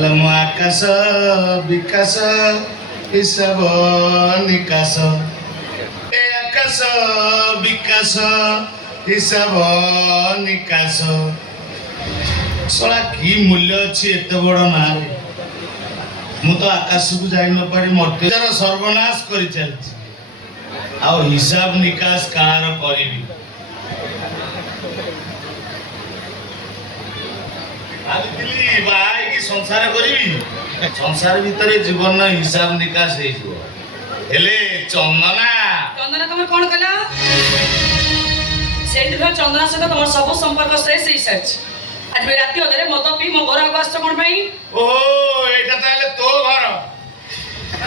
ମୁଁ ଆକାଶ ବିକାଶ ହିସାବ ନିକାଶ ଏ ଆକାଶ ବିକାଶ ହିସାବ ନିକାଶ ଶଳା କି ମୂଲ୍ୟ ଅଛି ଏତେ ବଡ଼ ନାଁରେ। ମୁଁ ତ ଆକାଶକୁ ଯାଇ ନ ପାରି ମର୍ତ୍ତ୍ୟର ସର୍ବନାଶ କରି ଚାଲିଛି ଆଉ ହିସାବ ନିକାଶ କାହାର କରିବି। ଭାବିଥିଲି ବାହା ହେଇକି ସଂସାର କରିବି, ସଂସାର ଭିତରେ ଜୀବନର ହିସାବ ନିକାଶ ହେଇଯିବ। ହେଲେ ଚନ୍ଦନା ତମେ କଣ କଲ? ସେଇଦିନ ଚନ୍ଦନା ସହିତ ତମର ସବୁ ସମ୍ପର୍କ ଶେଷ ହେଇସାରିଛି। ଆଜି ରାତି ଅଧରେ ମଦ ପିଇ ମୋ ଘର ଆସୁଛ କଣ ପାଇଁ? ଓହୋ ଏଇଟା ତାହେଲେ ତୋ ଘର।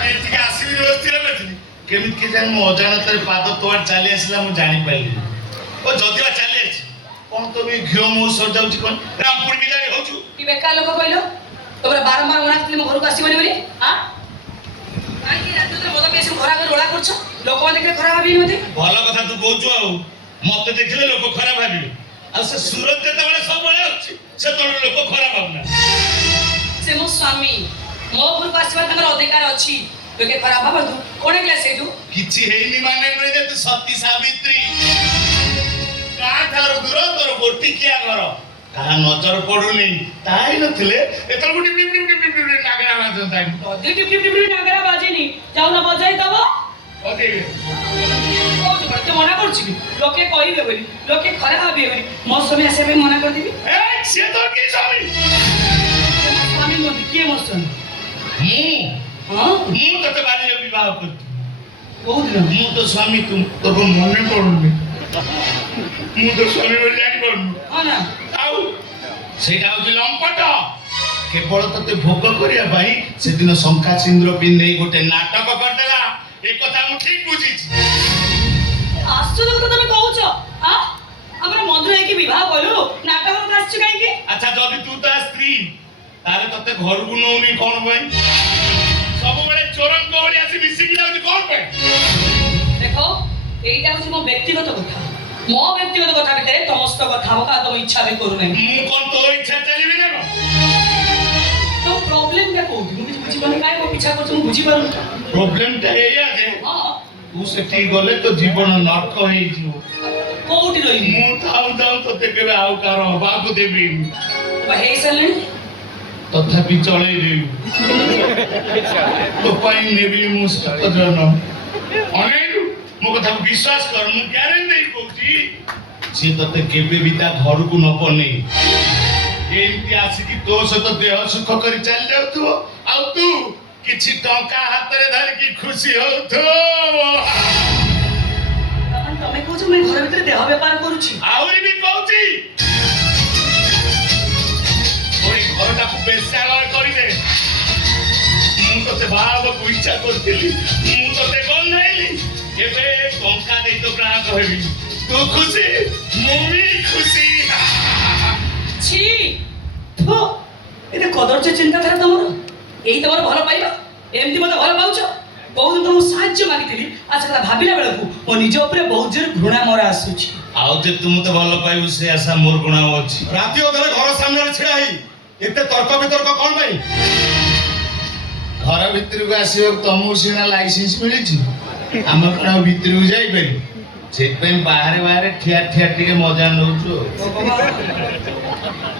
ଏଠିକି ଆସିବି ବସିଥିଲା ବେଥିଲି କେମିତି କେଜାଣି ମୋ ଅଜାଣତରେ ପାଦ ତୋଆଡେ ଚାଲି ଆସିଲା ମୁଁ ଜାଣିପାରିଲି। ଓ ଯଦିବା ଚାଲି ଆସିଛି କଣ ତ ବି ଘିଅ ମୋ ସରିଯାଉଛି କଣ ରାମପୁର ବିଲାରେ ହଉଛୁ। କି ବେକାର ଲୋକ କହିଲ? ତମର ବାରମ୍ବାର ମନା କରିଥିଲି ମୋ ଘରକୁ ଆସିବନି ବୋଲି। ହଁ କାହିଁକି ରାତି ଅଧରେ ମଦ ପିଇ ଆସି ଘର ଆଗରେ ରୋଳା କରୁଛ? ଲୋକମାନେ ଦେଖିଲେ ଖରାପ ଭାବିବେ ମତେ। ଭଲ କଥା ତୁ କହୁଛୁ। ଆଉ ମତେ ଦେଖିଲେ ଲୋକ ଖରାପ ଭାବିବେ। ଆଉ ସେ ସୁରତ ଯେତେବେଳେ ସବୁବେଳେ ଅଛି ସେତେବେଳେ ଲୋକ ଖରାପ ଭାବୁନାହାନ୍ତି। ସେ ମୋ ସ୍ୱାମୀ, ମୋ ଘରକୁ ଆସିବାର ତାଙ୍କର ଅଧିକାର ଅଛି। ଲୋକେ ଖରାପ ଭାବନ୍ତୁ କଣ ହେଇଥିଲା ସେଇଠୁ? କିଛି ହେଇନି ମାନେ ନୁହେଁ ଯେ ତୁ ସତୀ ସାବିତ୍ରୀ। କାହାଠାରୁ ଦୂର ତୋର ଗୋଟିକିଆ ଘର, କାହା ନଜର ପଡୁନି। ତା ହେଇନଥିଲେ ଏତେବେଳେ ଗୋଟେ ନାଗରା ବାଜନ୍ତାଣି। ଯଦି ଟିପି ଟିପି ନାଗରା ବାଜେନି ଯାଉନ ବଜାଇ ଦବ। ମନା କରୁଛି କି ଲୋକେ କହିବେ ବୋଲି, ଲୋକେ ଖରାପ ଭାବିବେ ବୋଲି ମୋ ସ୍ୱାମୀ ଆସିବା ପାଇଁ ମନା କରିଦେବି। ସିଏ ତ କି ସ୍ୱାମୀ? ସ୍ୱାମୀ ନୁହନ୍ତି, କିଏ ମୋ ସ୍ୱାମୀ? ମୁଁ ତତେ ବାଲିରେ ବିବାହ କରିଛି। କୋଉଦିନ? ମୁଁ ତ ସ୍ୱାମୀ, ତୋର ମନେ ପଡୁନି। ମୁଁ ତ ସ୍ୱାମୀ ବୋଲି ଜାଣିପାରୁନି। ହଁ ନା ଆଉ ସେଇଟା ହଉଛି ଲମ୍ପଟ। କେବଳ ତତେ ଭୋଗ କରିବା ପାଇଁ ସେଦିନ ଶଙ୍ଖା ସିନ୍ଦୁର ପିନ୍ଧେଇ ଗୋଟେ ନାଟକ କରିଦେଲା। ଏ କଥା ମୁଁ ଠିକ ବୁଝିଛି। ଆଶ୍ଚର୍ଯ୍ୟ କଥା ତମେ କହୁଛ। ଆମର ମନ୍ଦିର ହେଇକି ବିବାହ କଲୁ, ନାଟକ ଆସିଛୁ କାହିଁକି? ଆଚ୍ଛା ଯଦି ତୁ ତା ସ୍ତ୍ରୀ ତାହେଲେ ତତେ ଘରକୁ ନଉନି କଣ ପାଇଁ? ସବୁବେଳେ ଚୋରଙ୍କ ଭଳି ଆସି ମିଶିକି ଯାଉଛି କଣ ପାଇଁ? ଦେଖ এইটা হচ্ছে ମୋ ବ୍ୟକ୍ତିଗତ କଥା। ମୋ ବ୍ୟକ୍ତିଗତ କଥା ଭିତରେ ସମସ୍ତ କଥା ହବ, କାହା ତମ ଇଚ୍ଛା ବି କରୁନାହିଁ। ମୁଁ କଣ ତୋ ଇଚ୍ଛା ଚାଲିବି ନା କଣ? ତ ପ୍ରୋବ୍ଲେମଟା କୋଉଠି? ମୁଁ କିଛି ବୁଝିପାରୁନି। କାଇଁ ମୋ ପିଛା କରୁଛ ମୁଁ ବୁଝିପାରୁନି। ପ୍ରୋବ୍ଲେମଟା ଏଇଆ ଯେ ତୁ ସେଠିକି ଗଲେ ତ ଜୀବନ ନର୍କ ହେଇଯିବ। କୋଉଠି ରହିବି? ମୁଁ ଥାଉ ଥାଉ ତତେ କେବେ ଆଉ କାହାର ହବାକୁ ଦେବିନି। ହେଇସାରିଲେଣି ତଥାପି ଚଳେଇ ଦେବି। ତୋ ପାଇଁ ନେବି ମୁଁ 7 ଜଣ। ଅନେଇଲୁ ମୋ କଥାକୁ ବିଶ୍ୱାସ କର, ମୁଁ ଗ୍ୟାରେଣ୍ଟି ଦେଇ କହୁଛି ସିଏ ତତେ କେବେ ବି ତା ଘରକୁ ନବନି। ଏମିତି ଆସିକି ତୋ ସହିତ ଦେହ ସୁଖ କରି ଚାଲି ଯାଉଥିବ ଆଉ ତୁ କିଛି ଟଙ୍କା ହାତରେ ଧରିକି ଖୁସି ହଉଥିବ। ତମେ କହୁଛ ମୁଁ ଘର ଭିତରେ ଦେହ ବେପାର କରୁଛି? ଆହୁରି ବି କହୁଛି ଘରଟାକୁ ବେଶ୍ୟାଳୟ କରିଦେ। ମୁଁ ତତେ ବାହା ହେବାକୁ ଇଚ୍ଛା କରିଥିଲି, ମୁଁ ତତେ ବନ୍ଧାଇଲି। ଏବେ ଟଙ୍କା ଦେଇ ତ ଗ୍ରାହକ ହେବି। ତୁ ଖୁସି, ମୁଁ ବି ଖୁସି। छी ଏତେ କଦର୍ଯ୍ୟ ଚିନ୍ତାଧାରା ତମର। ଏଇ ତମର ଭଲ ପାଇବା? ଏମିତି ମତେ ଭଲ ପାଉଛ? ବହୁତ ତମକୁ ସାହାଯ୍ୟ ମାଗିଥିଲି, ଆଚ୍ଛା କଥା ଭାବିଲା ବେଳକୁ ମୋ ନିଜ ଉପରେ ବହୁତ ଜୋର ଘୃଣା ମୋର ଆସୁଛି। ଆଉ ଯେ ତୁ ମତେ ଭଲ ପାଇବୁ ସେ ଆଶା ମୋର ଗୁଣ ଅଛି। ରାତି ଅଧରେ ଘର ସାମ୍ନାରେ ଛିଡା ହେଇ ଏତେ ତର୍କ ବିତର୍କ କଣ ପାଇଁ? ଘର ଭିତରକୁ ଆସିବାକୁ ତମକୁ ସିନା ଲାଇସେନ୍ସ ମିଳିଛି, ଆମେ କଣ ଆଉ ଭିତରକୁ ଯାଇପାରିବୁ? ସେଥିପାଇଁ ବାହାରେ ବାହାରେ ଠିଆ ଠିଆ ଟିକେ ମଜା ନଉଛୁ।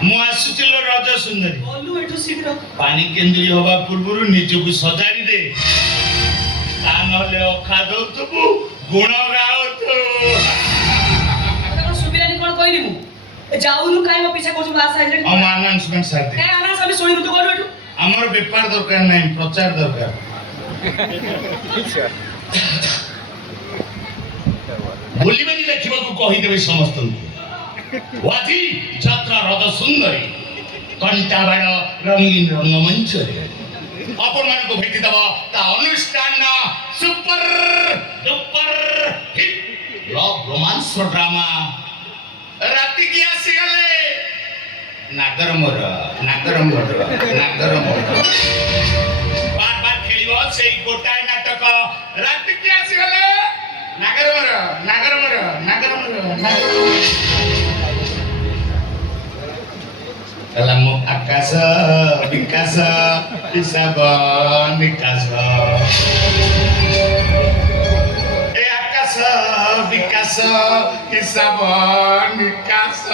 ମୁଁ ଆସୁଛି ଲୋ ରଜ ସୁନ୍ଦରୀ। ପାଣି କେନ୍ଦୁରୀ ହବା ପୂର୍ବରୁ ନିଜକୁ ସଜାଡ଼ି ଦେ, ତା ନହେଲେ ଅଖା ଦଉଥିବୁ ଗୁଣ ଗାଉଥିବୁ। ସୁବିଧାନି କଣ କହିଲି ମୁଁ? ଯାଉନୁ କାଇଁ ମୋ ପିଛା କରୁଛୁ? ଆନାଉନ୍ସମେଣ୍ଟ ସାର୍ ଦେ। ଆମେ ଶୁଣିବୁ ତୁ କହିଲୁ ଏଠୁ। ଆମର ବେପାର ଦରକାର ନାହିଁ, ପ୍ରଚାର ଦରକାର। ବୁଲିବେନି ଦେଖିବାକୁ କହିଦେବେ ସମସ୍ତଙ୍କୁ। ଆଜି ଯାତ୍ରା ରଜ ସୁନ୍ଦରୀ କଣ୍ଟା ବାଡ଼ ରଙ୍ଗୀନ ରଙ୍ଗମଞ୍ଚରେ ଆପଣମାନଙ୍କୁ ଭେଟିଦେବ ତା ଅନୁଷ୍ଠାନ super duper hit love romance drama ରାତିକି ଆସିଗଲେ ନାଗର ମୋର ବାର ଖେଳିବ ସେଇ ଗୋଟାଏ ନାଟକ। ରାତିକି ଆସିଗଲେ ନାଗର ମୋର ହେଲା ମୁଁ ଆକାଶ ବିକାଶ ହିସାବ ନିକାଶ ଏ ଆକାଶ ବିକାଶ ହିସାବ ନିକାଶ